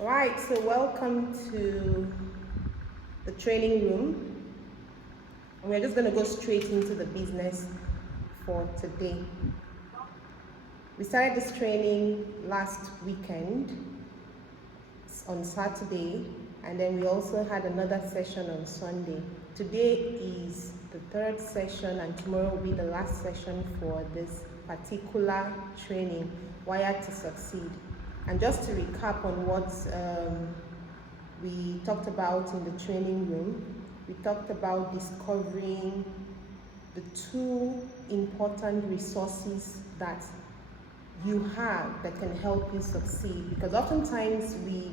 Right, so welcome to the training room. And we're just going to go straight into the business for today. We started this training last weekend on Saturday, and then we also had another session on Sunday. Today is the third session, and tomorrow will be the last session for this particular training, Wired to Succeed. And just to recap on what we talked about in the training room, we talked about discovering the two important resources that you have that can help you succeed. Because oftentimes we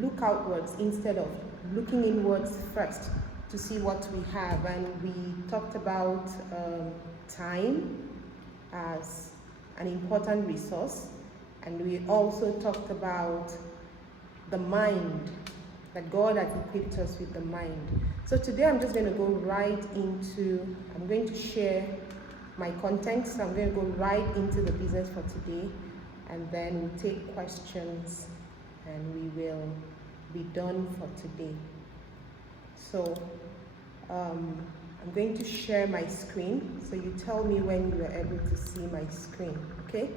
look outwards instead of looking inwards first to see what we have. And we talked about time as an important resource. And we also talked about the mind, that God has equipped us with the mind. So today I'm just going to go right into, I'm going to share my content. So I'm going to go right into the business for today, and then we'll take questions and we will be done for today. So I'm going to share my screen. So you tell me when you are able to see my screen, okay?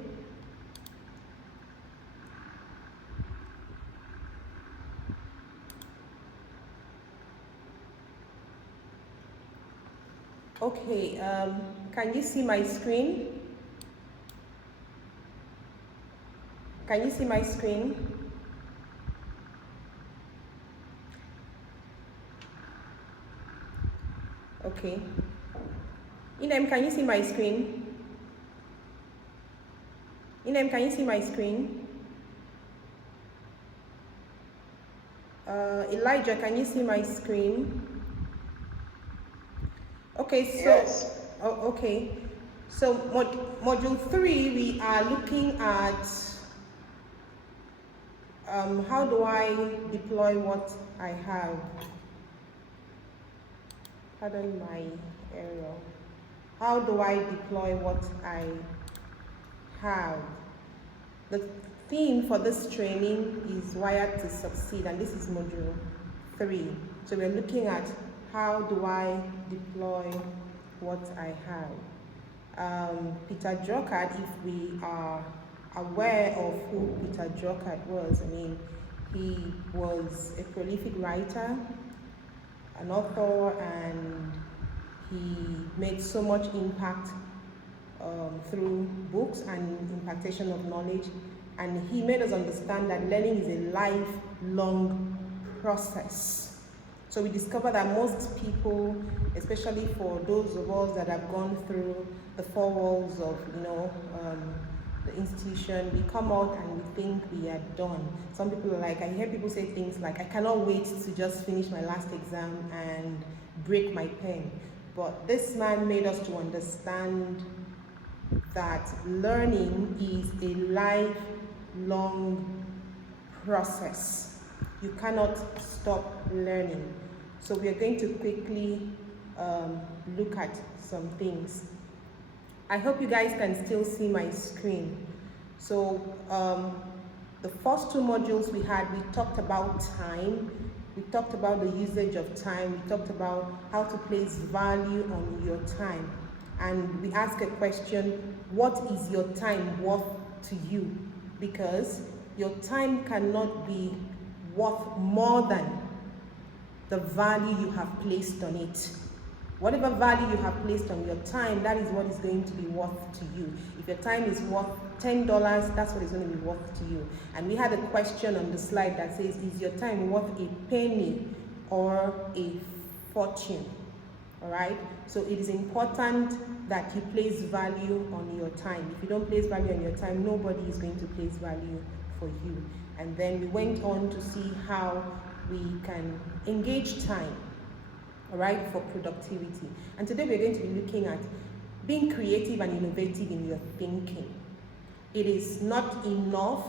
Okay, can you see my screen? Can you see my screen? Okay. Inem, can you see my screen? Inem, can you see my screen? Elijah, can you see my screen? Okay, so yes. okay. So module 3, we are looking at how do I deploy what I have? Pardon my error. How do I deploy what I have? The theme for this training is Wired to Succeed, and this is module 3. So we're looking at how do I deploy what I have. Peter Drucker, if we are aware of who Peter Drucker was, I mean, he was a prolific writer, an author, and he made so much impact through books and impartation of knowledge. And he made us understand that learning is a lifelong process. So we discovered that most people, especially for those of us that have gone through the four walls of, the institution, we come out and we think we are done. Some people are like, I hear people say things like, I cannot wait to just finish my last exam and break my pen. But this man made us to understand that learning is a lifelong process. You cannot stop learning. So we are going to quickly look at some things. I hope you guys can still see my screen. So the first two modules we had, we talked about time. We talked about the usage of time. We talked about how to place value on your time. And we asked a question, what is your time worth to you? Because your time cannot be worth more than the value you have placed on it. Whatever value you have placed on your time, that is what is going to be worth to you. If your time is worth $10, that's what it's going to be worth to you. And we had a question on the slide that says, is your time worth a penny or a fortune? All right, so it is important that you place value on your time. If you don't place value on your time, nobody is going to place value for you. And then we went on to see how we can engage time, all right, for productivity. And today we're going to be looking at being creative and innovative in your thinking. It is not enough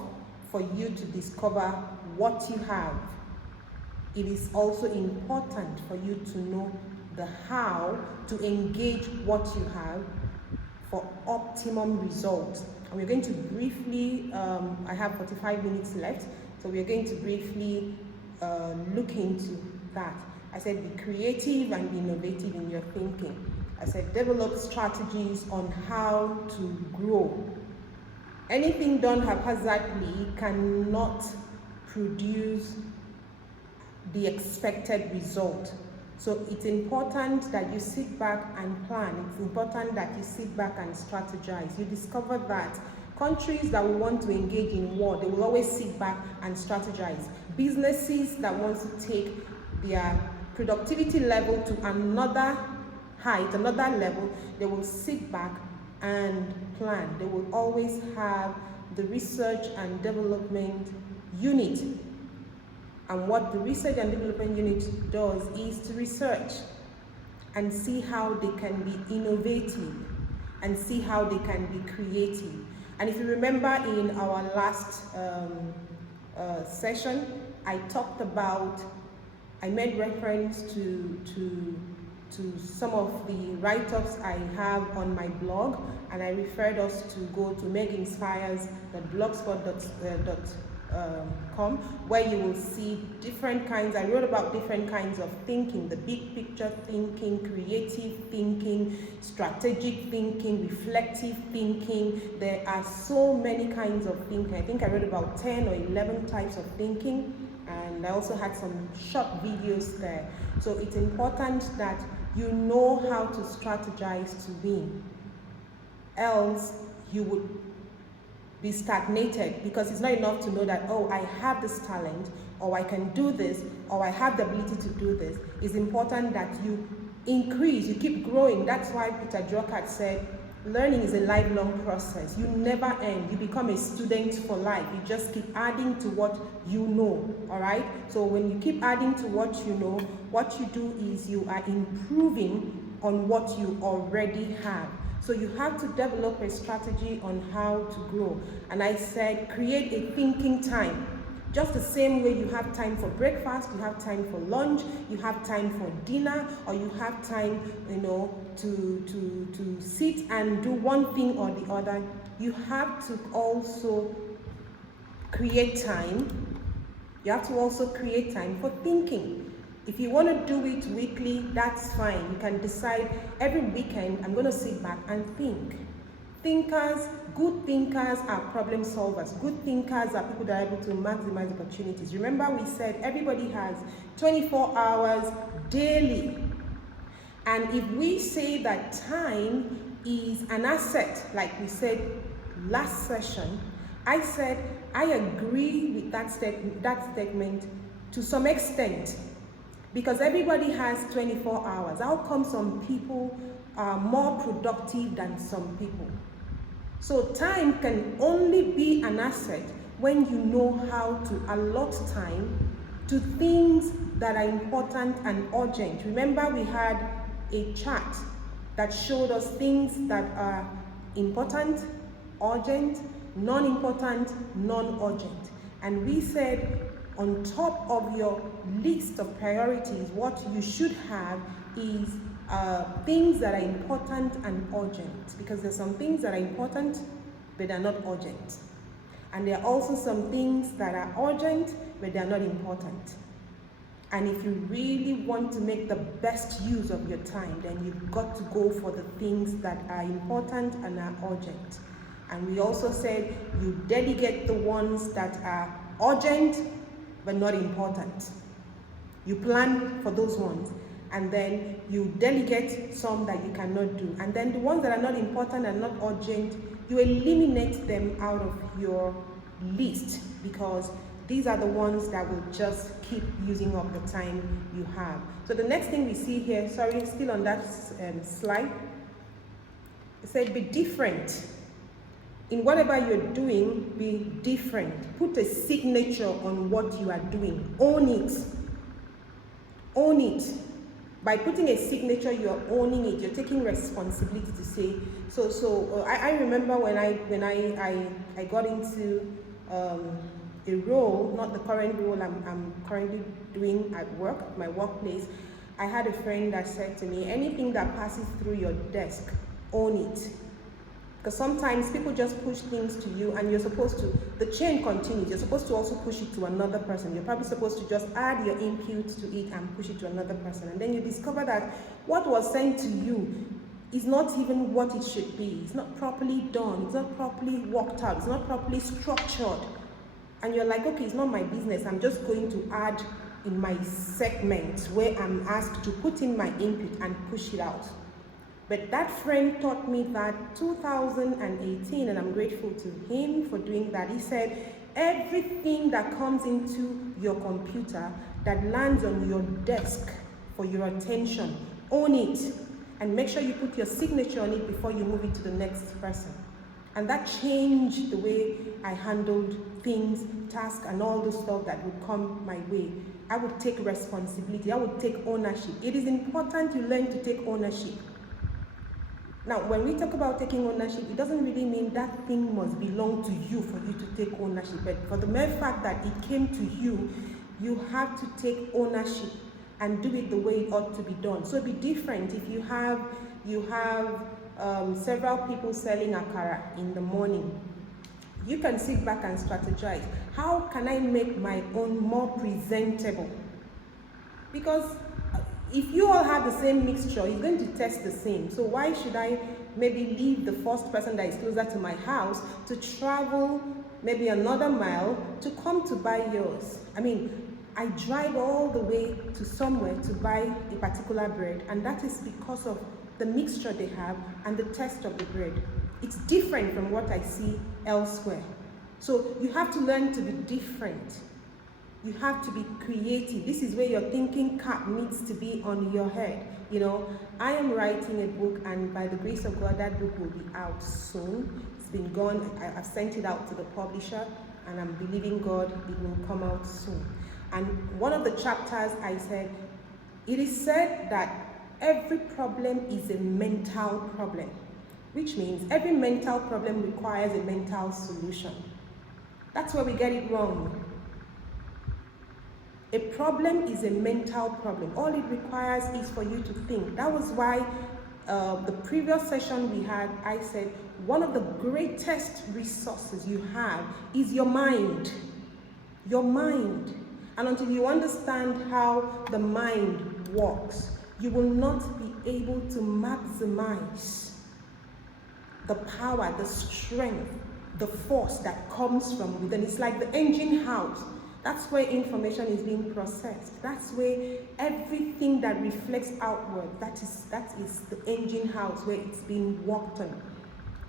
for you to discover what you have. It is also important for you to know the how to engage what you have for optimum results. And we're going to briefly, I have 45 minutes left, So we're going to briefly look into that. I said be creative and be innovative in your thinking. I said develop strategies on how to grow. Anything done haphazardly cannot produce the expected result. So it's important that you sit back and plan. It's important that you sit back and strategize. You discover that countries that will want to engage in war, they will always sit back and strategize. Businesses that want to take their productivity level to another height, another level, they will sit back and plan. They will always have the research and development unit. And what the research and development unit does is to research and see how they can be innovative and see how they can be creative. And if you remember in our last session, I made reference to some of the write-ups I have on my blog, and I referred us to go to meginspires.blogspot.com, where you will see different kinds. I wrote about different kinds of thinking: the big picture thinking, creative thinking, strategic thinking, reflective thinking. There are so many kinds of thinking. I think I wrote about 10 or 11 types of thinking, and I also had some short videos there. So it's important that you know how to strategize to win, else you would be stagnated, because it's not enough to know that, oh, I have this talent, or I can do this, or I have the ability to do this. It's important that you increase, you keep growing. That's why Peter Drucker said, learning is a lifelong process. You never end. You become a student for life. You just keep adding to what you know, all right? So when you keep adding to what you know, what you do is you are improving on what you already have. So you have to develop a strategy on how to grow. And I said, create a thinking time. Just the same way you have time for breakfast, you have time for lunch, you have time for dinner, or you have time, to sit and do one thing or the other. You have to also create time. You have to also create time for thinking. If you want to do it weekly, that's fine. You can decide every weekend, I'm going to sit back and think. Thinkers, good thinkers are problem solvers. Good thinkers are people that are able to maximize opportunities. Remember, we said everybody has 24 hours daily. And if we say that time is an asset, like we said last session, I said I agree with that statement to some extent. Because everybody has 24 hours. How come some people are more productive than some people? So time can only be an asset when you know how to allot time to things that are important and urgent. Remember, we had a chart that showed us things that are important, urgent, non-important, non-urgent. And we said, on top of your list of priorities, what you should have is things that are important and urgent, because there's some things that are important but they're not urgent, and there are also some things that are urgent but they're not important. And if you really want to make the best use of your time, then you've got to go for the things that are important and are urgent. And we also said you delegate the ones that are urgent but not important. You plan for those ones, and then you delegate some that you cannot do. And then the ones that are not important and not urgent, you eliminate them out of your list, because these are the ones that will just keep using up the time you have. So the next thing we see here, sorry, still on that slide, it said be different. In whatever you're doing, be different. Put a signature on what you are doing. Own it. Own it. By putting a signature, you're owning it. You're taking responsibility to say. I remember when I got into a role, not the current role I'm currently doing at work, my workplace. I had a friend that said to me, anything that passes through your desk, own it. Because sometimes people just push things to you and you're supposed to, the chain continues. You're supposed to also push it to another person. You're probably supposed to just add your input to it and push it to another person. And then you discover that what was sent to you is not even what it should be. It's not properly done. It's not properly worked out. It's not properly structured. And you're like, okay, it's not my business. I'm just going to add in my segment where I'm asked to put in my input and push it out. But that friend taught me that 2018, and I'm grateful to him for doing that. He said, everything that comes into your computer that lands on your desk for your attention, own it and make sure you put your signature on it before you move it to the next person. And that changed the way I handled things, tasks, and all the stuff that would come my way. I would take responsibility. I would take ownership. It is important you learn to take ownership. Now, when we talk about taking ownership, it doesn't really mean that thing must belong to you for you to take ownership. But for the mere fact that it came to you, you have to take ownership and do it the way it ought to be done. So it'd be different if you have several people selling akara in the morning. You can sit back and strategize. How can I make my own more presentable? Because if you all have the same mixture, you're going to taste the same. So why should I maybe leave the first person that is closer to my house to travel maybe another mile to come to buy yours? I mean, I drive all the way to somewhere to buy a particular bread, and that is because of the mixture they have and the taste of the bread. It's different from what I see elsewhere. So you have to learn to be different. You have to be creative. This is where your thinking cap needs to be on your head. You know, I am writing a book, and by the grace of God, that book will be out soon. It's been gone. I've sent it out to the publisher, and I'm believing God it will come out soon. And one of the chapters I said, it is said that every problem is a mental problem, which means every mental problem requires a mental solution. That's where we get it wrong. A problem is a mental problem. All it requires is for you to think. That was why the previous session we had, I said, one of the greatest resources you have is your mind. Your mind. And until you understand how the mind works, you will not be able to maximize the power, the strength, the force that comes from within. It's like the engine house. That's where information is being processed. That's where everything that reflects outward, that is the engine house where it's being worked on.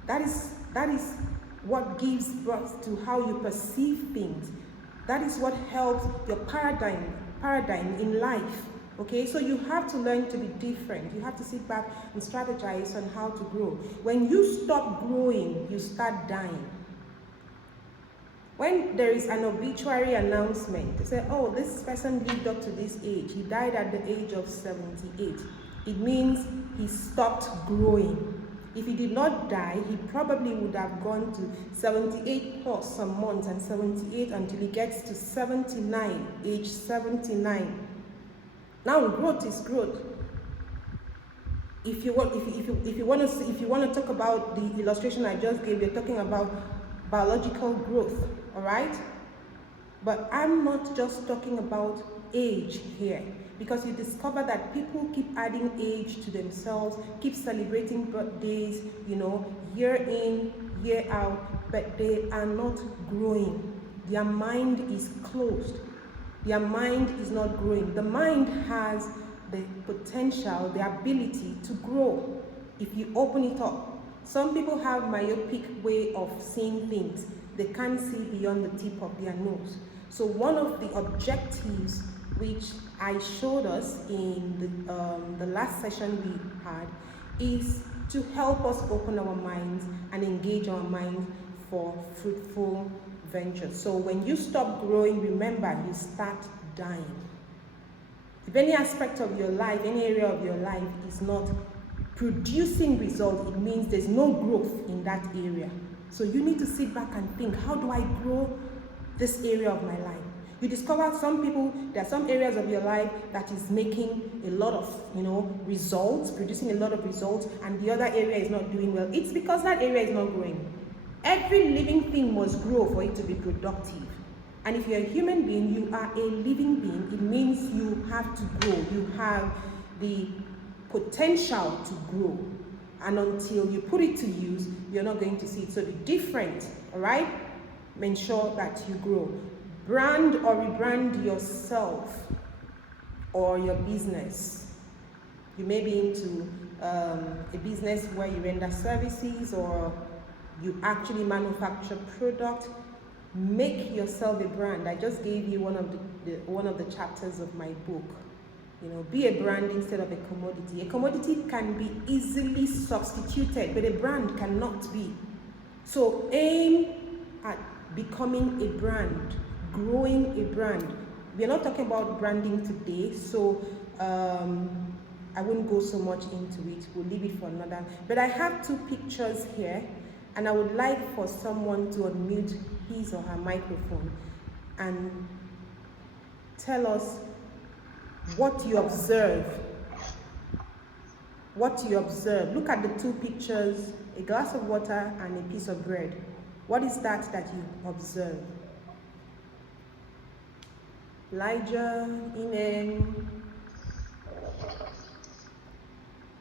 That is what gives birth to how you perceive things. That is what helps your paradigm in life. Okay, so you have to learn to be different. You have to sit back and strategize on how to grow. When you stop growing, you start dying. When there is an obituary announcement, they say, oh, this person lived up to this age. He died at the age of 78. It means he stopped growing. If he did not die, he probably would have gone to 78 plus some months and 78 until he gets to 79, age 79. Now growth is growth. If you want to talk about the illustration I just gave, we're talking about biological growth, all right? But I'm not just talking about age here, because you discover that people keep adding age to themselves, keep celebrating birthdays, you know, year in, year out, but they are not growing. Their mind is closed. Their mind is not growing. The mind has the potential, the ability to grow if you open it up. Some people have myopic way of seeing things. They can't see beyond the tip of their nose. So one of the objectives which I showed us in the last session we had is to help us open our minds and engage our minds for fruitful ventures. So when you stop growing, remember, you start dying. If any aspect of your life, any area of your life is not producing results, it means there's no growth in that area. So you need to sit back and think, how do I grow this area of my life? You discover some people, there are some areas of your life that is making a lot of, results, producing a lot of results, and the other area is not doing well. It's because that area is not growing. Every living thing must grow for it to be productive. And if you're a human being, you are a living being. It means you have to grow. You have the potential to grow. And until you put it to use, you're not going to see it. So be different, all right? Ensure that you grow. Brand or rebrand yourself or your business. You may be into a business where you render services or you actually manufacture product. Make yourself a brand. I just gave you one of the chapters of my book. Be a brand instead of a commodity. A commodity can be easily substituted, but a brand cannot be. So aim at becoming a brand, growing a brand. We're not talking about branding today, so I wouldn't go so much into it. We'll leave it for another. But I have 2 pictures here, and I would like for someone to unmute his or her microphone and tell us what you observe. What you observe. Look at the 2 pictures, a glass of water and a piece of bread. What is that you observe? Elijah, Inem,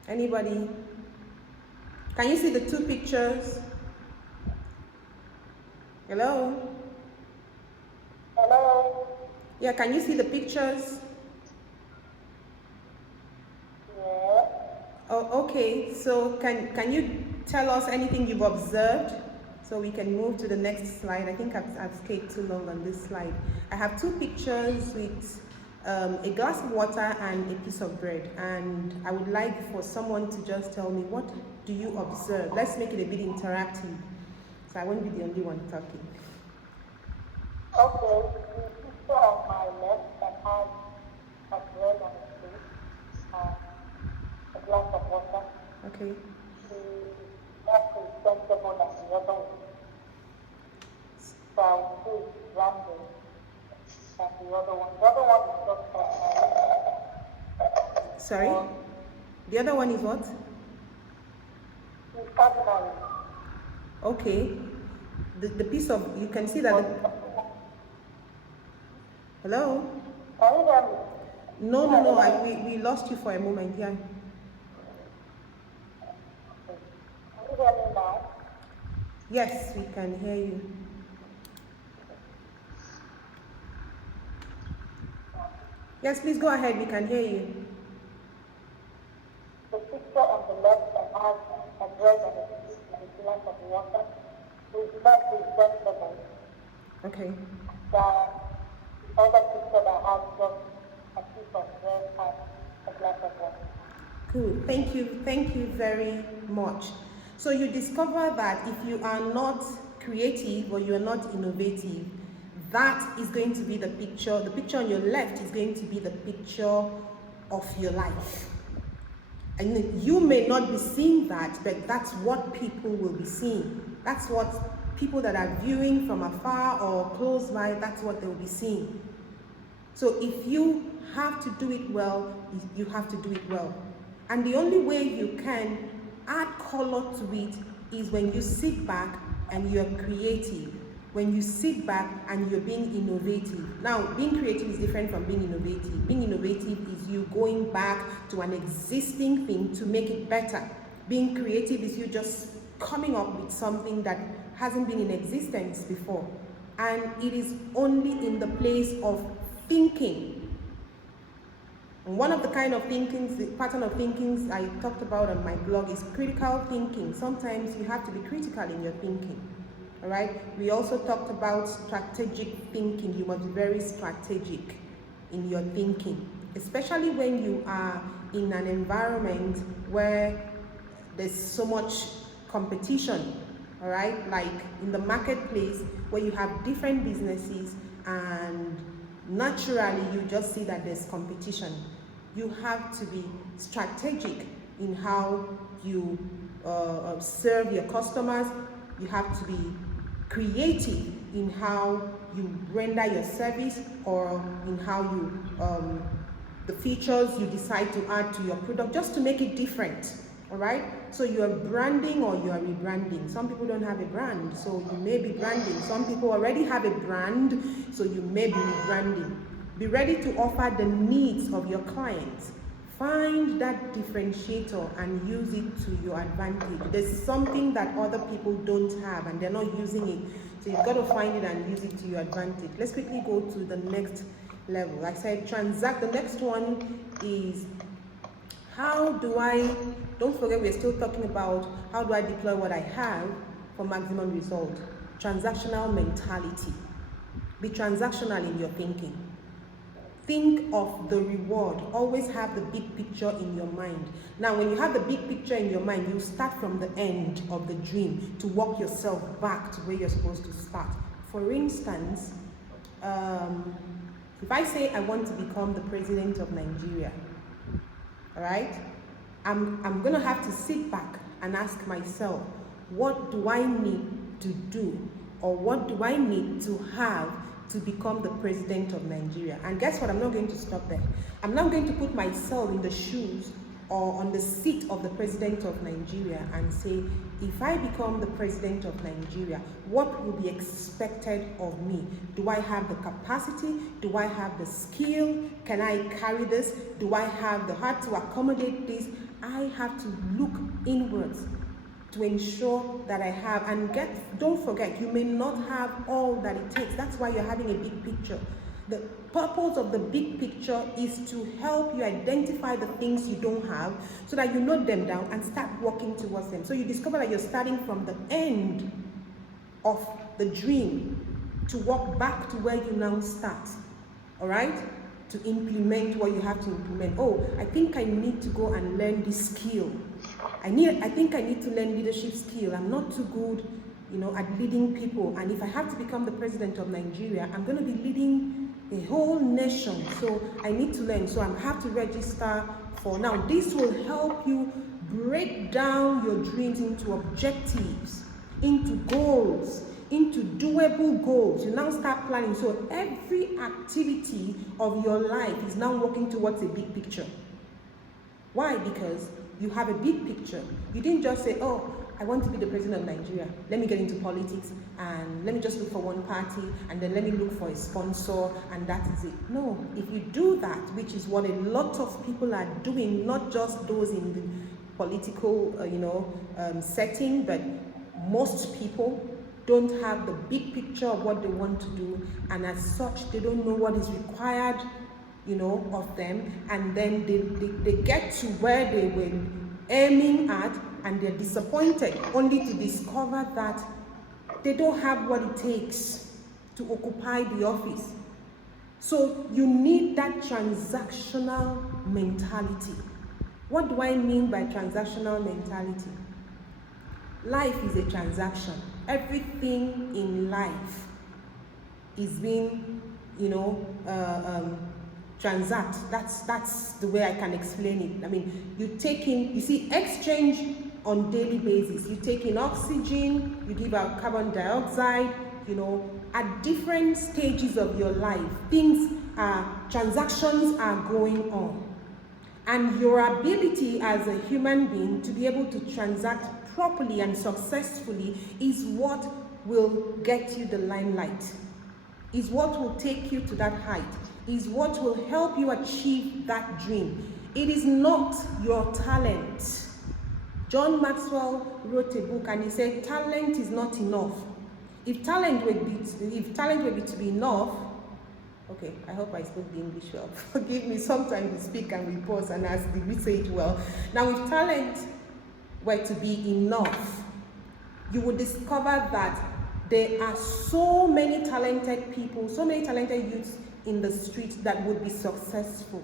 anybody? Can you see the 2 pictures? Hello? Hello? Yeah, can you see the pictures? Yeah. Oh, okay. So can you tell us anything you've observed so we can move to the next slide? I think I've stayed too long on this slide. I have 2 pictures with a glass of water and a piece of bread, and I would like for someone to just tell me, what do you observe? Let's make it a bit interactive, so I won't be the only one talking. Okay, the picture on my left that has a bread on its face, a glass of water. Okay. More presentable than the other one. So I would say it's branded than the other one. The other one is just Sorry? The other one is what? It's ordinary. Okay. The piece of, you can see that. Hello? Can you hear me? No, we lost you for a moment, yeah. Can you hear me now? Yes, we can hear you. Yes, please go ahead, we can hear you. The picture on the left that has a bread and a glass of water is not presentable. Okay. The other picture that has just a piece of bread and a glass of water. Cool. Thank you very much. So you discover that if you are not creative or you are not innovative, that is going to be the picture. The picture on your left is going to be the picture of your life. And you may not be seeing that, but that's what people will be seeing. That's what people that are viewing from afar or close by, that's what they'll be seeing. So if you have to do it well, you have to do it well. And the only way you can add color to it is when you sit back and you're creative. When you sit back and you're being innovative. Now, being creative is different from being innovative. Being innovative is you going back to an existing thing to make it better. Being creative is you just coming up with something that hasn't been in existence before. And it is only in the place of thinking. And one of the kind of thinkings, the pattern of thinkings I talked about on my blog is critical thinking. Sometimes you have to be critical in your thinking. All right. We also talked about strategic thinking. You must be very strategic in your thinking, especially when you are in an environment where there's so much competition. All right, like in the marketplace where you have different businesses and naturally you just see that there's competition. You have to be strategic in how you serve your customers. You have to be creative in how you render your service, or in how you the features you decide to add to your product, just to make it different. All right, so you are branding or you are rebranding. Some people don't have a brand, so you may be branding. Some people already have a brand, so you may be rebranding. Be ready to offer the needs of your clients. Find that differentiator and use it to your advantage. There's something that other people don't have and they're not using it, so you've got to find it and use it to your advantage. Let's quickly go to the next level. Like I said, transact. The next one is, how do I, don't forget we're still talking about how do I deploy what I have for maximum result. Transactional mentality. Be transactional in your thinking. Think of the reward. Always have the big picture in your mind. Now, when you have the big picture in your mind, you start from the end of the dream to walk yourself back to where you're supposed to start. For instance, if I say I want to become the president of Nigeria, all right, I'm gonna have to sit back and ask myself, what do I need to do, or what do I need to have to become the president of Nigeria? And guess what? I'm not going to stop there. I'm not going to put myself in the shoes or on the seat of the president of Nigeria and say, if I become the president of Nigeria, what will be expected of me? Do I have the capacity? Do I have the skill? Can I carry this? Do I have the heart to accommodate this? I have to look inwards to ensure that I have, and don't forget, you may not have all that it takes. That's why you're having a big picture. The purpose of the big picture is to help you identify the things you don't have, so that you note them down and start working towards them. So you discover that you're starting from the end of the dream to walk back to where you now start. All right? To implement what you have to implement. Oh, I think I need to go and learn this skill. I think I need to learn leadership skill. I'm not too good, at leading people. And if I have to become the president of Nigeria, I'm going to be leading a whole nation. So I need to learn. So I have to register for now. This will help you break down your dreams into objectives, into goals, into doable goals. You now start planning. So every activity of your life is now working towards a big picture. Why? Because you have a big picture. You didn't just say, oh, I want to be the president of Nigeria. Let me get into politics and let me just look for one party and then let me look for a sponsor and that is it. No, if you do that, which is what a lot of people are doing, not just those in the political, setting, but most people don't have the big picture of what they want to do, and as such, they don't know what is required of them, and then they get to where they were aiming at and they're disappointed, only to discover that they don't have what it takes to occupy the office. So you need that transactional mentality. What do I mean by transactional mentality? Life is a transaction. Everything in life is being, transact. That's the way I can explain it. I mean, you see exchange on daily basis. You take in oxygen, you give out carbon dioxide, at different stages of your life, transactions are going on. And your ability as a human being to be able to transact properly and successfully is what will get you the limelight, is what will take you to that height, is what will help you achieve that dream. It is not your talent. John Maxwell wrote a book and he said, talent is not enough. If talent were to be enough, okay, I hope I spoke the English well. Forgive me, sometimes we speak and we pause and ask, did we say it well? Now, if talent were to be enough, you would discover that there are so many talented people, so many talented youths in the streets that would be successful.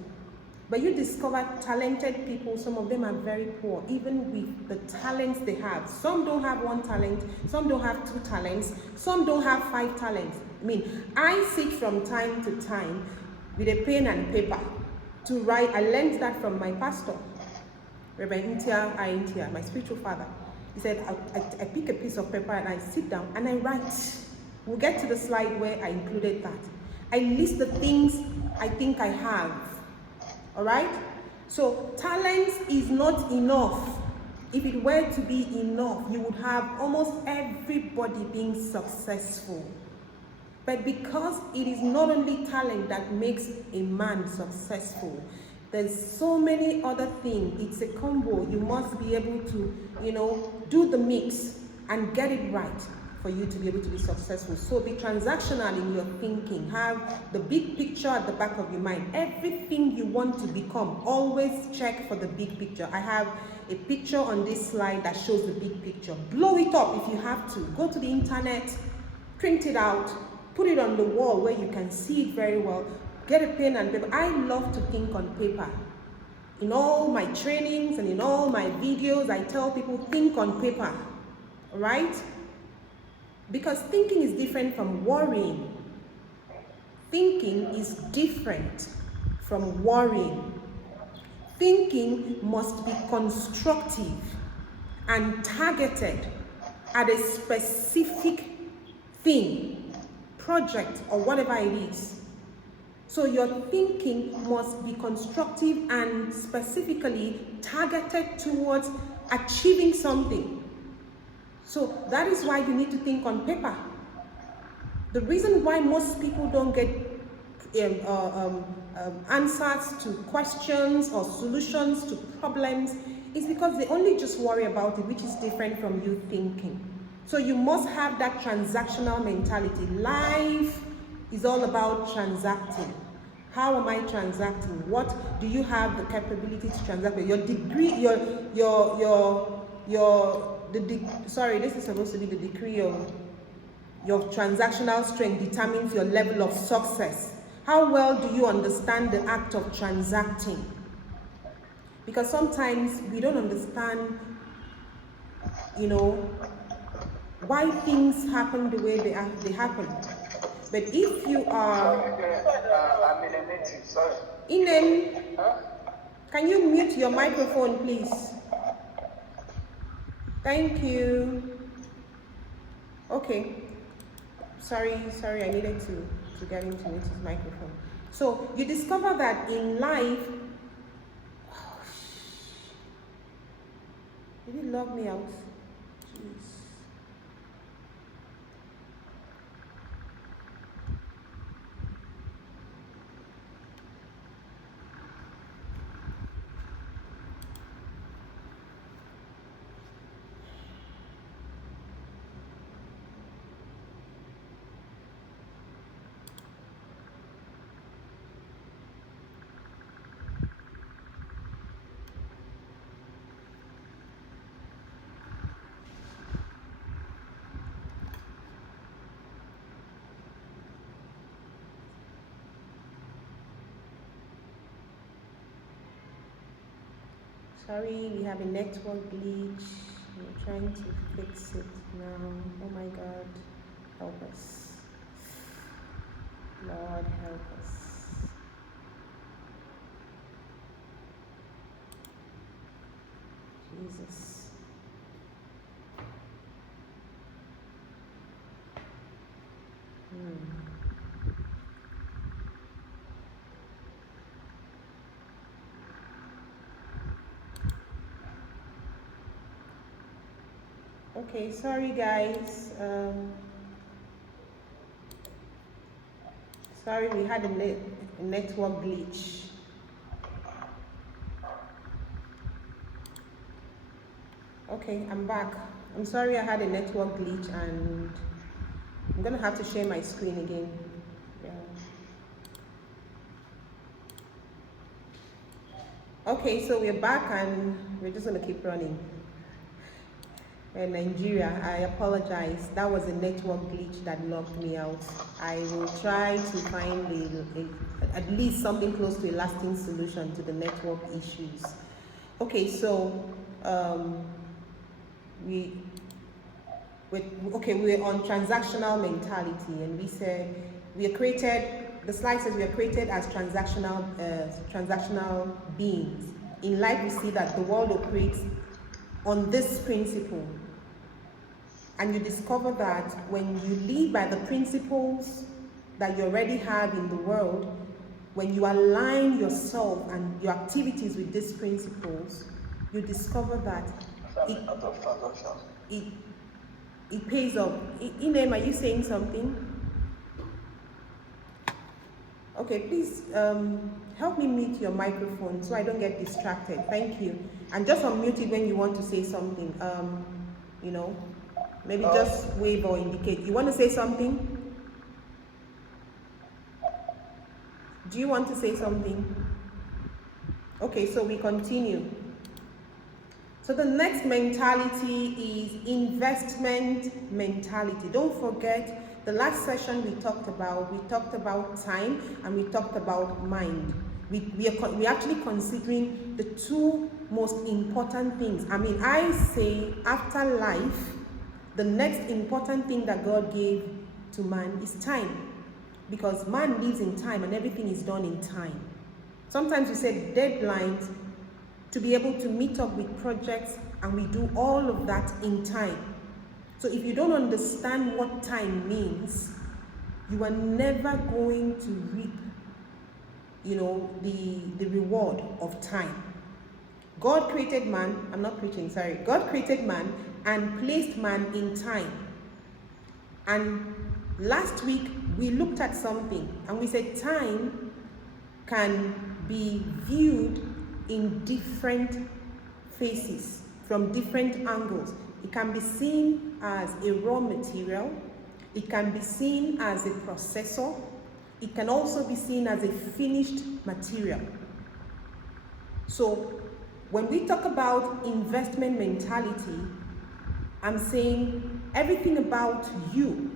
But you discover talented people, some of them are very poor, even with the talents they have. Some don't have one talent, some don't have two talents, some don't have 5 talents. I sit from time to time with a pen and paper to write. I learned that from my pastor, Reverend Intia, my spiritual father. He said, I pick a piece of paper and I sit down and I write We'll get to the slide where I included that. I list the things I think I have. All right? So talent is not enough. If it were to be enough, you would have almost everybody being successful. But because it is not only talent that makes a man successful, there's so many other things. It's a combo. You must be able to, do the mix and get it right for you to be able to be successful. So be transactional in your thinking. Have the big picture at the back of your mind. Everything you want to become, always check for the big picture. I have a picture on this slide that shows the big picture. Blow it up if you have to. Go to the internet, print it out, put it on the wall where you can see it very well. Get a pen and paper. I love to think on paper. In all my trainings and in all my videos, I tell people think on paper, right? Because thinking is different from worrying. Thinking is different from worrying. Thinking must be constructive and targeted at a specific thing, project, or whatever it is. So your thinking must be constructive and specifically targeted towards achieving something. So that is why you need to think on paper. The reason why most people don't get answers to questions or solutions to problems is because they only just worry about it, which is different from you thinking. So you must have that transactional mentality. Life is all about transacting. How am I transacting? What do you have the capability to transact with? Your degree, this is supposed to be the degree of your transactional strength determines your level of success. How well do you understand the act of transacting? Because sometimes we don't understand, why things happen the way they happen. But if you are... I'm in a meeting, sorry. Can you mute your microphone, please? Thank you. Okay. Sorry, I needed to get into his microphone. So you discover that in life... Did it log me out? Jeez. Sorry, we have a network glitch. We're trying to fix it now. Oh my God, help us. Lord, help us. Jesus. Okay, sorry guys. Sorry, we had a network glitch. Okay, I'm back. I'm sorry I had a network glitch and I'm gonna have to share my screen again. Yeah. Okay, so we're back and we're just gonna keep running. Nigeria, I apologize. That was a network glitch that locked me out. I will try to find at least something close to a lasting solution to the network issues. Okay, so we're on transactional mentality, and we said we are created. The slide says we are created as transactional beings. In life, we see that the world operates on this principle. and you discover that when you live by the principles that you already have in the world, when you align yourself and your activities with these principles, you discover that it pays off. Inem, are you saying something? Okay, please help me mute your microphone so I don't get distracted. Thank you. And just unmute it when you want to say something. You know, maybe just wave or indicate. You want to say something? Do you want to say something? Okay, so we continue. So the next mentality is investment mentality. Don't forget, the last session we talked about time and we talked about mind. We're actually considering the two most important things. I mean, I say after life, the next important thing that God gave to man is time. Because man lives in time and everything is done in time. Sometimes we set deadlines to be able to meet up with projects, and we do all of that in time. So if you don't understand what time means, you are never going to reap, you know, the reward of time. God created man, God created man and placed man in time. And last week, we looked at something and we said time can be viewed in different faces, from different angles. It can be seen as a raw material. It can be seen as a processor. It can also be seen as a finished material. So when we talk about investment mentality, I'm saying everything about you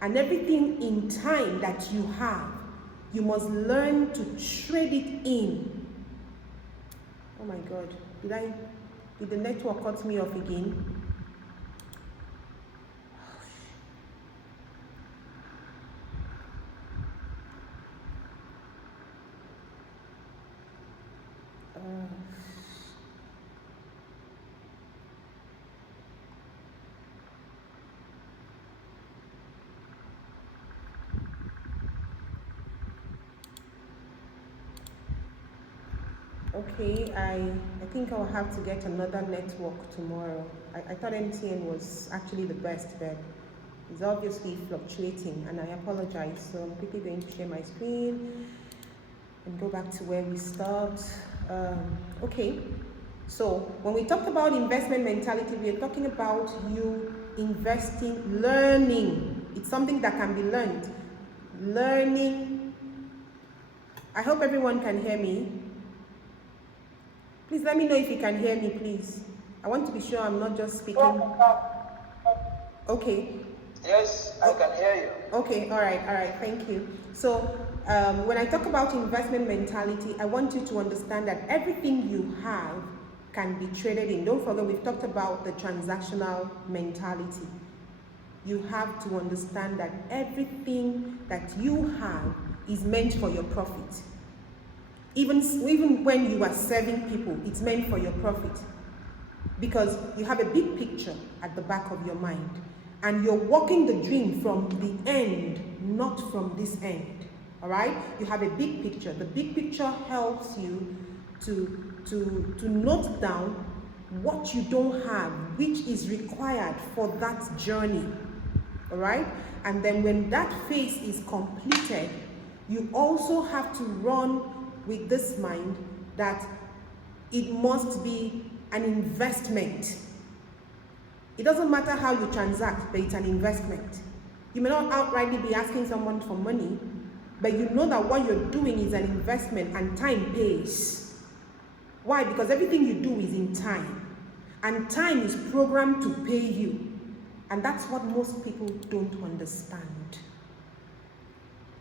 and everything in time that you have, you must learn to trade it in. Oh my God, did the network cut me off again? Okay, I think I'll have to get another network tomorrow. I thought MTN was actually the best, but it's obviously fluctuating, and I apologize. So I'm quickly going to share my screen and go back to where we start. Okay, so when we talked about investment mentality, we are talking about you investing, learning. It's something that can be learned. Learning. I hope everyone can hear me. Please let me know if you can hear me, please. I want to be sure I'm not just speaking. Okay. Yes, I can hear you. Okay, all right, thank you. So when I talk about investment mentality, I want you to understand that everything you have can be traded in. Don't forget, we've talked about the transactional mentality. You have to understand that everything that you have is meant for your profit. Even when you are serving people, it's meant for your profit. Because you have a big picture at the back of your mind. And you're walking the dream from the end, not from this end. All right? You have a big picture. The big picture helps you to note down what you don't have, which is required for that journey. All right? And then when that phase is completed, you also have to run with this mind that it must be an investment. It doesn't matter how you transact, but it's an investment. You may not outrightly be asking someone for money, but you know that what you're doing is an investment and time pays. Why? Because everything you do is in time. And time is programmed to pay you. And that's what most people don't understand.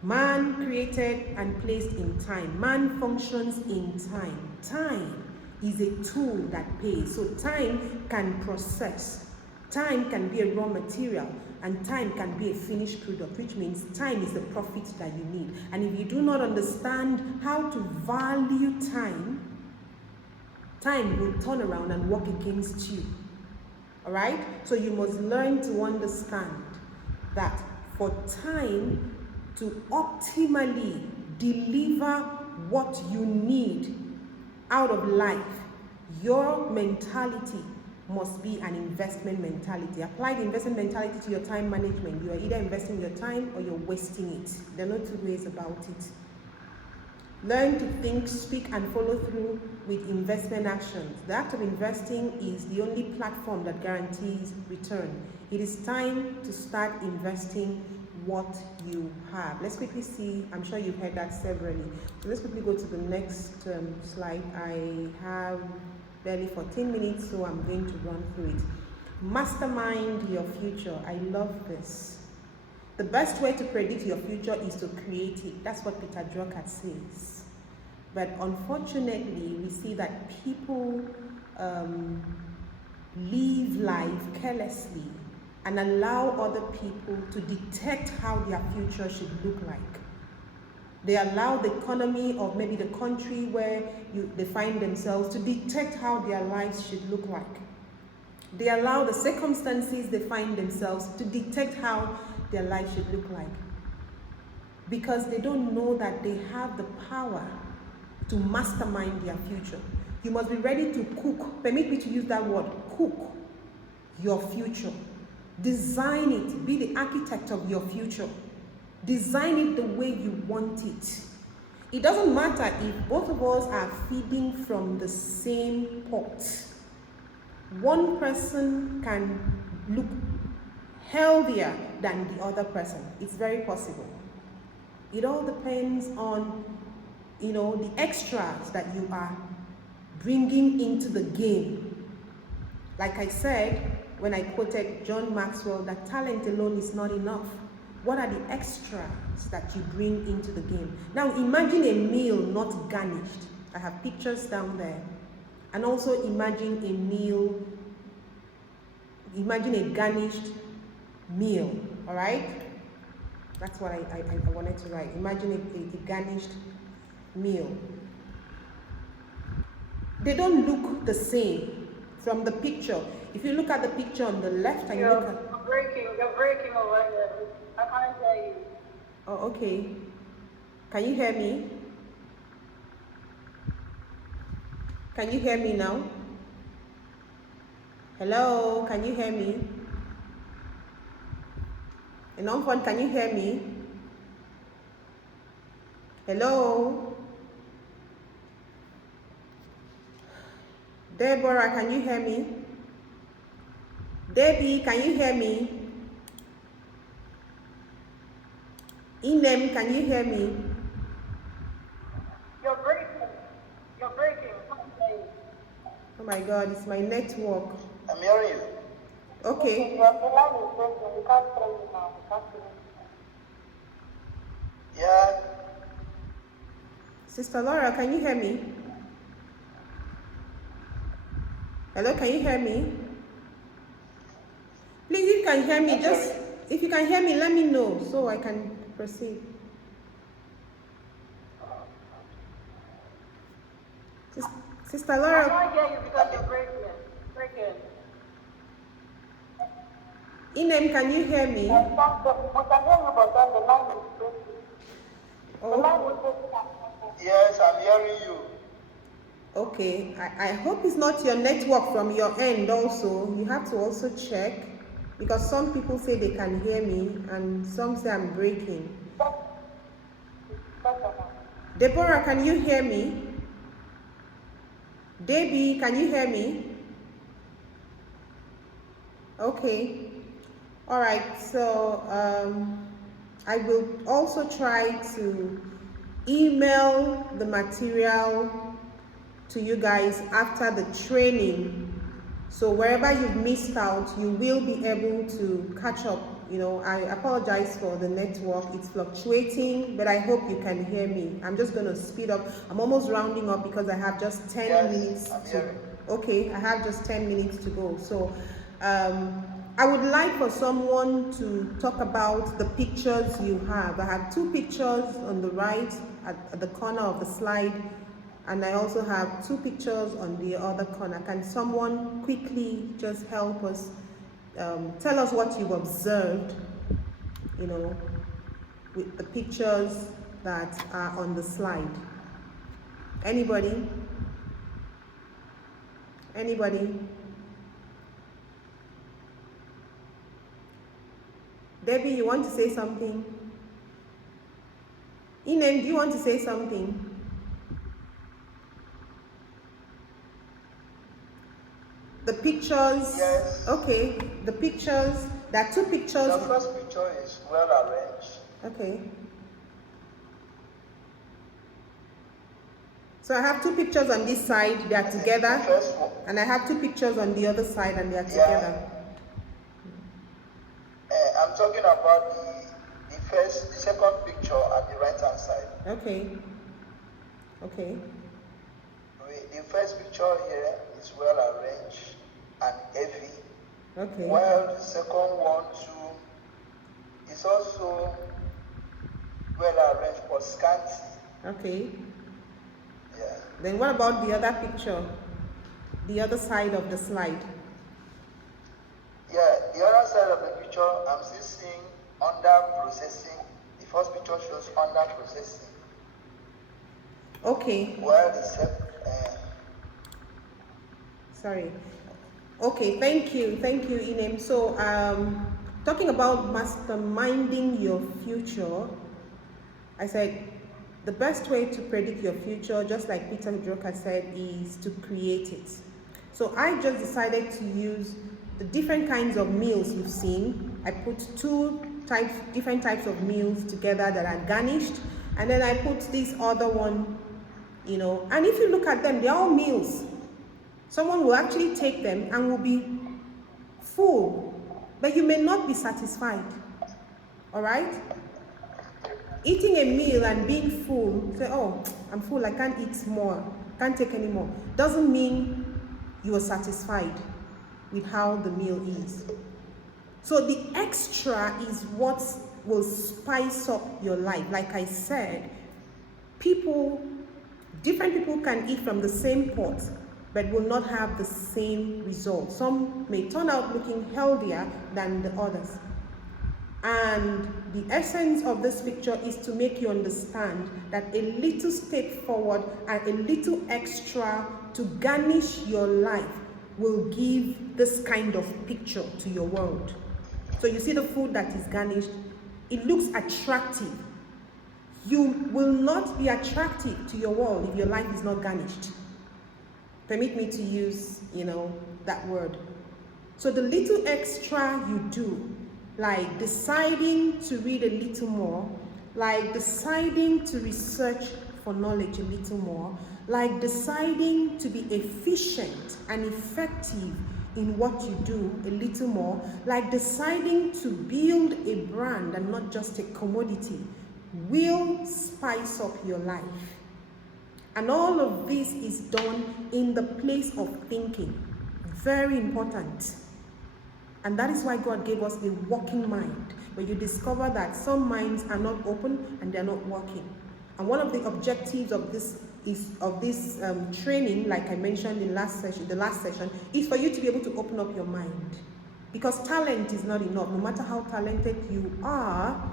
Man created and placed in time. Man functions in time. Time is a tool that pays. So time can process. Time can be a raw material. And time can be a finished product, which means time is the profit that you need. And if you do not understand how to value time, time will turn around and work against you. All right? So you must learn to understand that for time to optimally deliver what you need out of life, your mentality must be an investment mentality. Apply the investment mentality to your time management. You are either investing your time or you're wasting it. There are no two ways about it. Learn to think, speak, and follow through with investment actions. The act of investing is the only platform that guarantees return. It is time to start investing what you have. Let's quickly see. I'm sure you've heard that severally. So let's quickly go to the next slide. I have barely 14 minutes, so I'm going to run through it. Mastermind your future. I love this. The best way to predict your future is to create it. That's what Peter Drucker says. But unfortunately, we see that people live life carelessly and allow other people to detect how their future should look like. They allow the economy of maybe the country where they find themselves to detect how their lives should look like. They allow the circumstances they find themselves to detect how their life should look like, because they don't know that they have the power to mastermind their future. You must be ready to cook, permit me to use that word, cook your future. Design it, be the architect of your future. Design it the way you want it. It doesn't matter if both of us are feeding from the same pot. One person can look healthier than the other person. It's very possible. It all depends on, the extras that you are bringing into the game. Like I said, when I quoted John Maxwell, that talent alone is not enough. What are the extras that you bring into the game? Now imagine a meal not garnished. I have pictures down there. And also imagine a garnished meal, all right? That's what I wanted to write. Imagine a garnished meal. They don't look the same from the picture. If you look at the picture on the left and you look at... You're breaking over here. I can't hear you. Oh, okay. Can you hear me? Can you hear me now? Hello, can you hear me? And on phone, can you hear me? Hello? Deborah, can you hear me? Debbie, can you hear me? Inem, can you hear me? You're breaking. Oh my God, it's my network. I'm hearing you. Okay. The line is breaking. We can't play it now. We can't play it. Yeah. Sister Laura, can you hear me? Hello, can you hear me? Please, if you can hear me, if you can hear me, let me know so I can proceed. Sister I Laura. can't hear you because you're breaking. Inem, can you hear me? We can hear you, but then the line is breaking. The line is breaking. Yes, I'm hearing you. Okay, I hope it's not your network from your end also. You have to also check, because some people say they can hear me and some say I'm breaking. Deborah, can you hear me? Debbie, can you hear me? Okay. All right, so I will also try to email the material to you guys after the training. So wherever you've missed out, you will be able to catch up. I apologize for the network. It's fluctuating, but I hope you can hear me. I'm just going to speed up. I'm almost rounding up because I have just 10 minutes to... Okay, I have just 10 minutes to go. So I would like for someone to talk about the pictures you have. I have two pictures on the right at the corner of the slide. And I also have 2 pictures on the other corner. Can someone quickly just help us tell us what you've observed, you know, with the pictures that are on the slide? Anybody? Anybody? Debbie, you want to say something? Inem, do you want to say something? The pictures. Yes. Okay. The pictures. There are 2 pictures. The first picture is well arranged. Okay. So I have 2 pictures on this side, they are together. The first one. And I have 2 pictures on the other side and they are together. I'm talking about the second picture at the right hand side. Okay. Okay. The first picture here is well arranged and heavy. Okay. While the second one too is also well arranged but scanty. Okay. Yeah. Then what about the other picture? The other side of the slide. Yeah, the other side of the picture, I'm still seeing under processing. The first picture shows under processing. Okay. While the Sorry. Okay, thank you, Inem. So, talking about masterminding your future, I said the best way to predict your future, just like Peter Drucker said, is to create it. So I just decided to use the different kinds of meals you've seen. I put 2 different types of meals together that are garnished, and then I put this other one, you know, and if you look at them, they're all meals. Someone will actually take them and will be full, but you may not be satisfied. All right? Eating a meal and being full, say, oh, I'm full, I can't eat more, can't take any more, doesn't mean you are satisfied with how the meal is. So the extra is what will spice up your life. Like I said, different people can eat from the same pot, but will not have the same result. Some may turn out looking healthier than the others. And the essence of this picture is to make you understand that a little step forward and a little extra to garnish your life will give this kind of picture to your world. So you see the food that is garnished, it looks attractive. You will not be attractive to your world if your life is not garnished. Permit me to use, that word. So the little extra you do, like deciding to read a little more, like deciding to research for knowledge a little more, like deciding to be efficient and effective in what you do a little more, like deciding to build a brand and not just a commodity, will spice up your life. And all of this is done in the place of thinking. Very important. And that is why God gave us a working mind, where you discover that some minds are not open and they're not working. And one of the objectives of this training, like I mentioned in the last session, is for you to be able to open up your mind. Because talent is not enough. No matter how talented you are,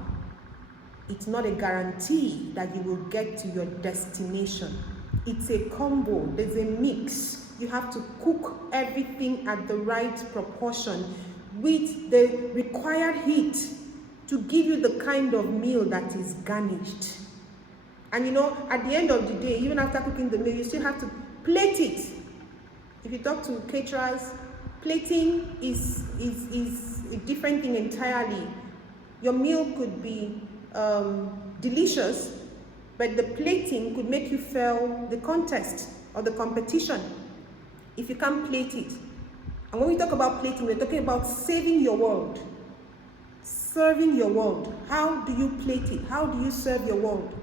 it's not a guarantee that you will get to your destination. It's a combo, there's a mix. You have to cook everything at the right proportion with the required heat to give you the kind of meal that is garnished. And at the end of the day, even after cooking the meal, you still have to plate it. If you talk to caterers, plating is a different thing entirely. Your meal could be delicious, but the plating could make you fail the contest or the competition if you can't plate it. And when we talk about plating, we're talking about saving your world, serving your world. How do you plate it? How do you serve your world?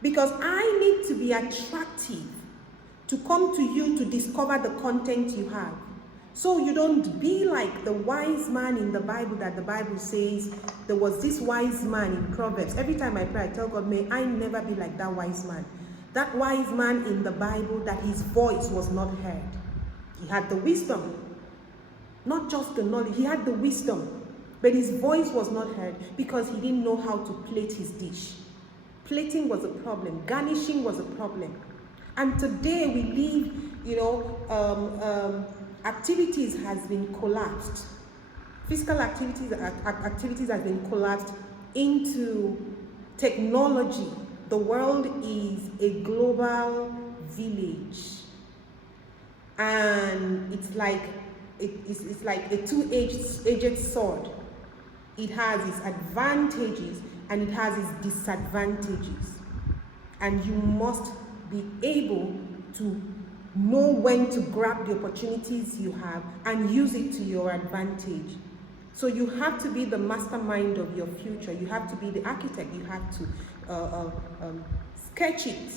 Because I need to be attractive to come to you to discover the content you have. So you don't be like the wise man in the Bible, that the Bible says there was this wise man in Proverbs. Every time I pray, I tell God, may I never be like that wise man. That wise man in the Bible, that his voice was not heard. He had the wisdom, not just the knowledge, he had the wisdom, but his voice was not heard because he didn't know how to plate his dish. Plating was a problem, garnishing was a problem. And today we live, activities has been collapsed. Physical activities has been collapsed into technology. The world is a global village, and it's like a two-edged sword. It has its advantages and it has its disadvantages, and you must be able to know when to grab the opportunities you have and use it to your advantage. So you have to be the mastermind of your future. You have to be the architect. You have to sketch it.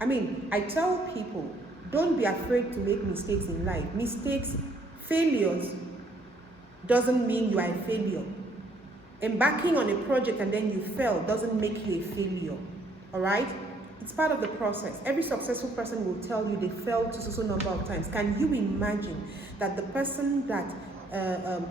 I mean, I tell people, don't be afraid to make mistakes in life. Failures doesn't mean you are a failure. Embarking on a project and then you fail doesn't make you a failure. All right? It's part of the process. Every successful person will tell you they failed to so number of times. Can you imagine that the person that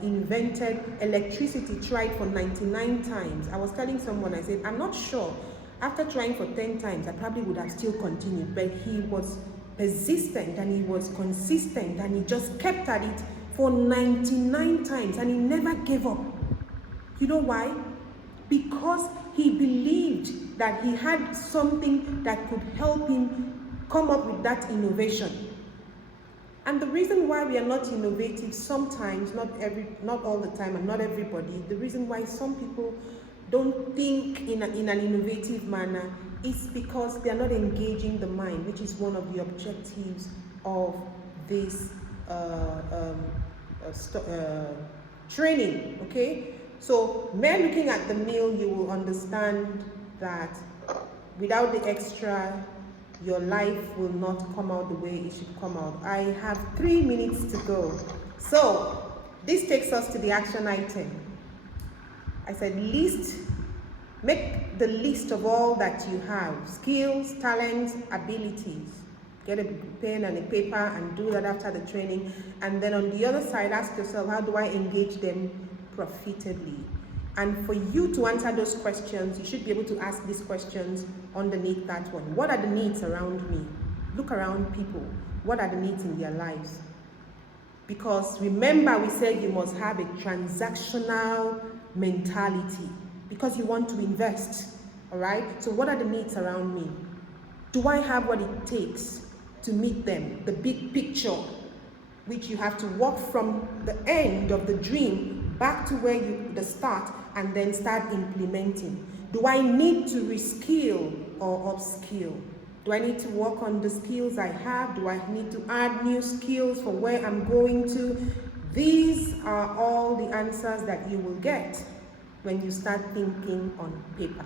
invented electricity tried for 99 times? I was telling someone, I said, I'm not sure. After trying for 10 times, I probably would have still continued, but he was persistent and he was consistent and he just kept at it for 99 times and he never gave up. You know why? Because he believed that he had something that could help him come up with that innovation. And the reason why we are not innovative sometimes, not all the time and not everybody, the reason why some people don't think in an innovative manner is because they are not engaging the mind, which is one of the objectives of this training, okay? So, mere looking at the meal, you will understand that without the extra, your life will not come out the way it should come out. I have 3 minutes to go. So, this takes us to the action item. I said make the list of all that you have, skills, talents, abilities. Get a pen and a paper and do that after the training. And then on the other side, ask yourself, how do I engage them profitably? And for you to answer those questions, you should be able to ask these questions underneath that one. What are the needs around me? Look around people. What are the needs in their lives? Because remember, we said you must have a transactional mentality because you want to invest, all right? So what are the needs around me? Do I have what it takes to meet them? The big picture, which you have to walk from the end of the dream back to where the start and then start implementing. Do I need to reskill or upskill? Do I need to work on the skills I have? Do I need to add new skills for where I'm going to? These are all the answers that you will get when you start thinking on paper.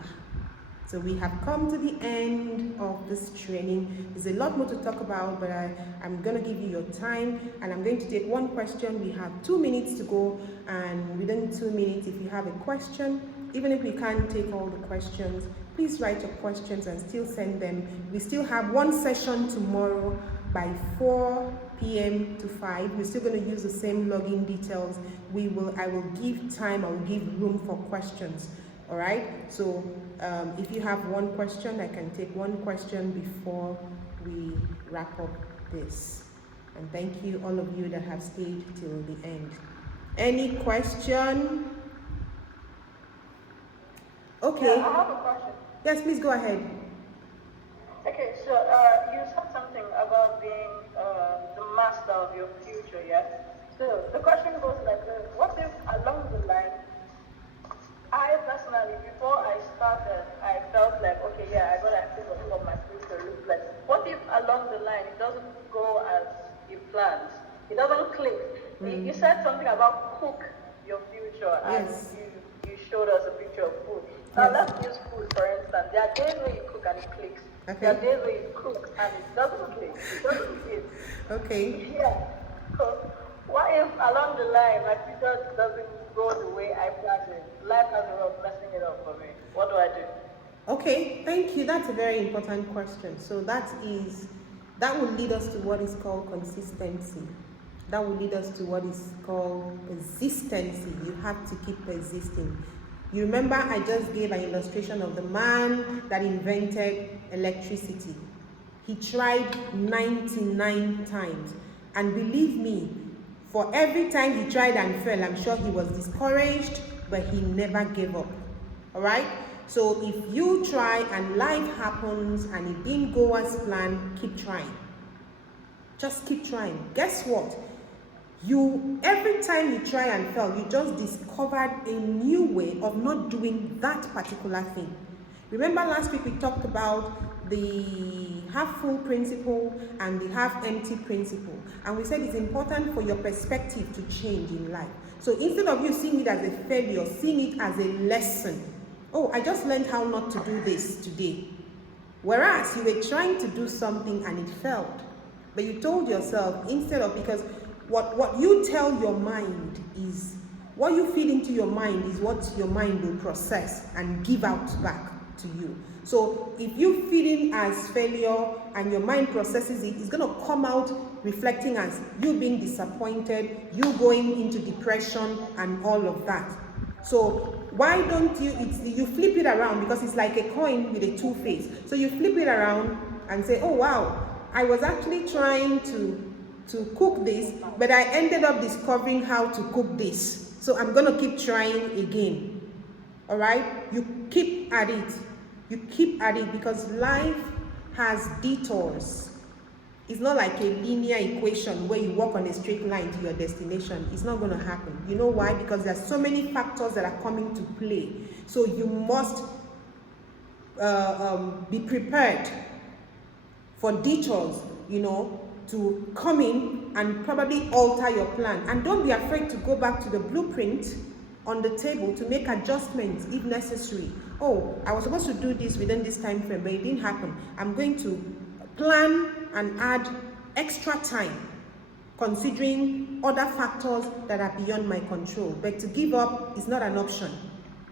So we have come to the end of this training. There's a lot more to talk about, but I'm going to give you your time and I'm going to take one question. We have 2 minutes to go, and within 2 minutes, if you have a question, even if we can't take all the questions, please write your questions and still send them. We still have one session tomorrow by 4 p.m. to 5. We're still going to use the same login details. I will give time, I will give room for questions. All right, so if you have one question, I can take one question before we wrap up this. And thank you, all of you that have stayed till the end. Any question? Okay. Yeah, I have a question. Yes, please go ahead. Okay, so you said something about being the master of your future, yeah? So the question goes like this: what if along the line, I personally, before I started, I felt like, okay, yeah, I gotta think of what my future looks like. What if along the line it doesn't go as you planned? It doesn't click. You said something about cook your future, Yes. and you showed us a picture of food. Now let's use food for instance. There are days where you cook and it clicks. Okay. There are days where you cook and it doesn't click. It doesn't click. Okay. Yeah. So what if along the line my future doesn't go the way I planned it? Life has a way of messing it up for me. What do I do? Okay, thank you. That's a very important question. So that will lead us to what is called consistency. That will lead us to what is called persistency. You have to keep persisting. You remember I just gave an illustration of the man that invented electricity. He tried 99 times. And believe me, for every time he tried and fell, I'm sure he was discouraged, but he never gave up. All right? So if you try and life happens and it didn't go as planned, keep trying. Just keep trying. Guess what? Every time you try and fail, you just discovered a new way of not doing that particular thing. Remember last week we talked about the half full principle and the half empty principle, and we said it's important for your perspective to change in life. So instead of you seeing it as a failure, seeing it as a lesson. Oh, I just learned how not to do this today. Whereas you were trying to do something and it failed. But you told yourself, because what you tell your mind is, what you feed into your mind is what your mind will process and give out back to you. So if you feed in as failure and your mind processes it, it's going to come out reflecting as you being disappointed, you going into depression and all of that. So why don't you flip it around, because it's like a coin with a two face. So you flip it around and say, oh wow, I was actually trying to cook this, but I ended up discovering how to cook this. So I'm going to keep trying again. All right? You keep at it. You keep at it, because life has detours. It's not like a linear equation where you walk on a straight line to your destination. It's not going to happen. You know why? Because there's so many factors that are coming to play. So you must be prepared for detours, to come in and probably alter your plan. And don't be afraid to go back to the blueprint on the table to make adjustments if necessary. Oh, I was supposed to do this within this time frame, but it didn't happen. I'm going to plan and add extra time, considering other factors that are beyond my control. But to give up is not an option.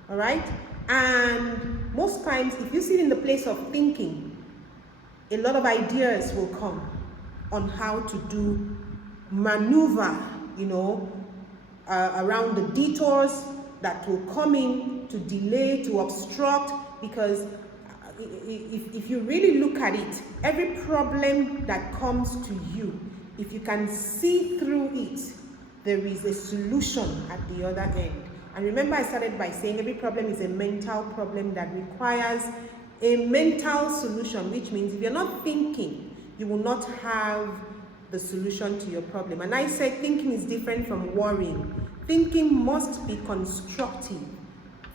All right? And most times, if you sit in the place of thinking, a lot of ideas will come on how to maneuver, around the detours that will come in to delay, to obstruct, because if you really look at it, every problem that comes to you, if you can see through it, there is a solution at the other end. And remember, I started by saying every problem is a mental problem that requires a mental solution, which means if you're not thinking, you will not have the solution to your problem. And I said thinking is different from worrying. Thinking must be constructive.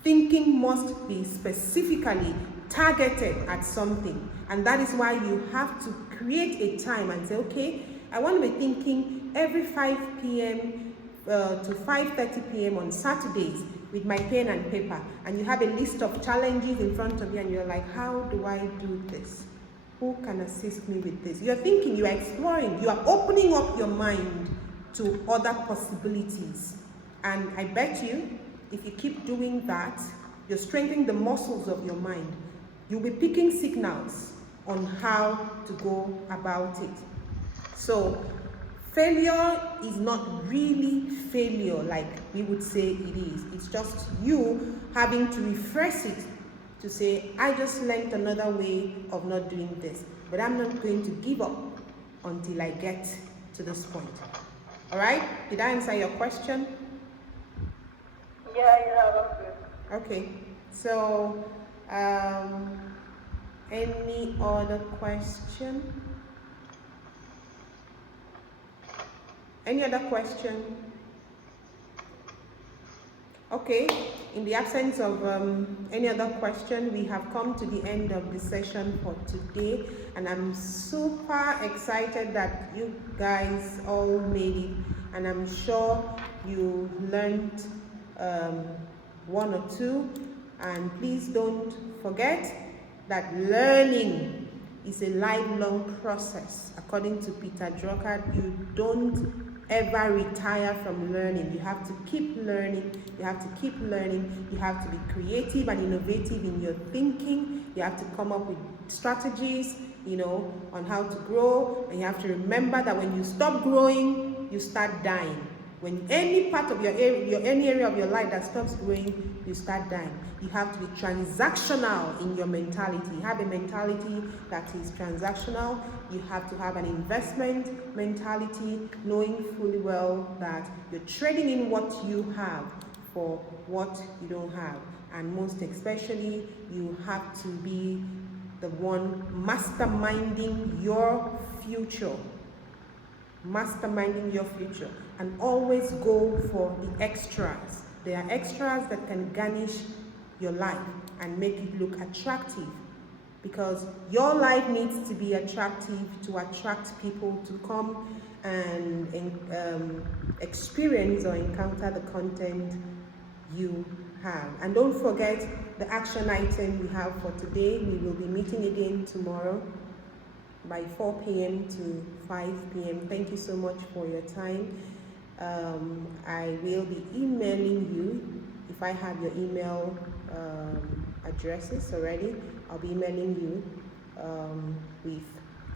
Thinking must be specifically targeted at something. And that is why you have to create a time and say, okay, I want to be thinking every 5 p.m. To 5:30 p.m. on Saturdays with my pen and paper. And you have a list of challenges in front of you and you're like, how do I do this? Who can assist me with this? You're thinking, you are exploring, you are opening up your mind to other possibilities. And I bet you, if you keep doing that, you're strengthening the muscles of your mind. You'll be picking signals on how to go about it. So, failure is not really failure like we would say it is. It's just you having to refresh it to say, I just learned another way of not doing this, but I'm not going to give up until I get to this point. All right? Did I answer your question? Yeah, that's good. Okay. So, any other question? Any other question? Okay, in the absence of any other question, we have come to the end of the session for today, and I'm super excited that you guys all made it, and I'm sure you learned one or two. And please don't forget that learning is a lifelong process. According to Peter Drucker, you don't ever retire from learning. You have to keep learning. You have to keep learning. You have to be creative and innovative in your thinking. You have to come up with strategies, on how to grow. And you have to remember that when you stop growing, you start dying. When any part of any area of your life that stops growing, you start dying. You have to be transactional in your mentality. Have a mentality that is transactional. You have to have an investment mentality, knowing fully well that you're trading in what you have for what you don't have. And most especially, you have to be the one masterminding your future. Masterminding your future, and always go for the extras. There are extras that can garnish your life and make it look attractive, because your life needs to be attractive to attract people to come and experience or encounter the content you have. And don't forget the action item we have for today. We will be meeting again tomorrow by 4 p.m. to 5 p.m. Thank you so much for your time. I will be emailing you. If I have your email addresses already, I'll be emailing you with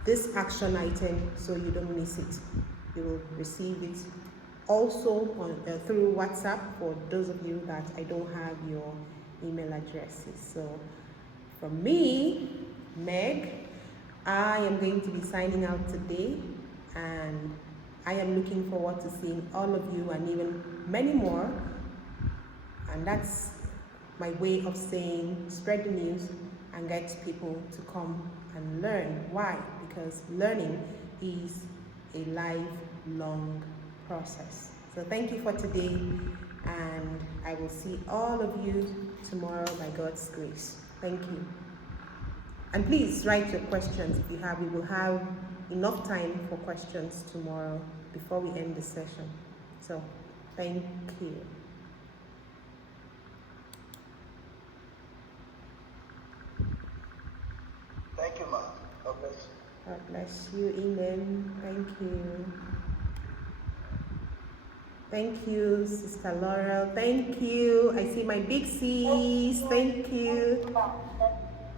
this action item so you don't miss it. You will receive it also through WhatsApp for those of you that I don't have your email addresses. So from me, Meg, I am going to be signing out today, and I am looking forward to seeing all of you and even many more. And that's my way of saying spread the news and get people to come and learn. Why? Because learning is a lifelong process. So thank you for today, and I will see all of you tomorrow by God's grace. Thank you. And please write your questions if you have. We will have enough time for questions tomorrow before we end the session. So, thank you. Thank you, ma. God bless you. God bless you, Amen. Thank you. Thank you, Sister Laurel. Thank you. I see my big C's. Thank you.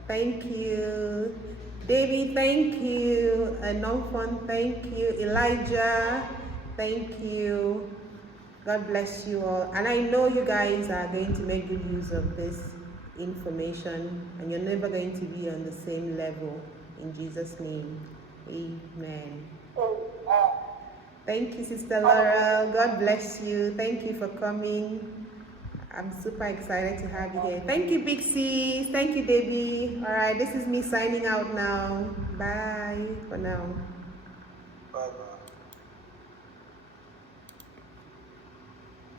Thank you. David, thank you. Nonfon, thank you. Elijah, thank you. God bless you all. And I know you guys are going to make good use of this information, and you're never going to be on the same level. In Jesus' name, amen. Thank you, Sister Laurel. God bless you. Thank you for coming. I'm super excited to have you here. Thank you, Big C. Thank you, Debbie. All right, this is me signing out now. Bye for now. Bye-bye.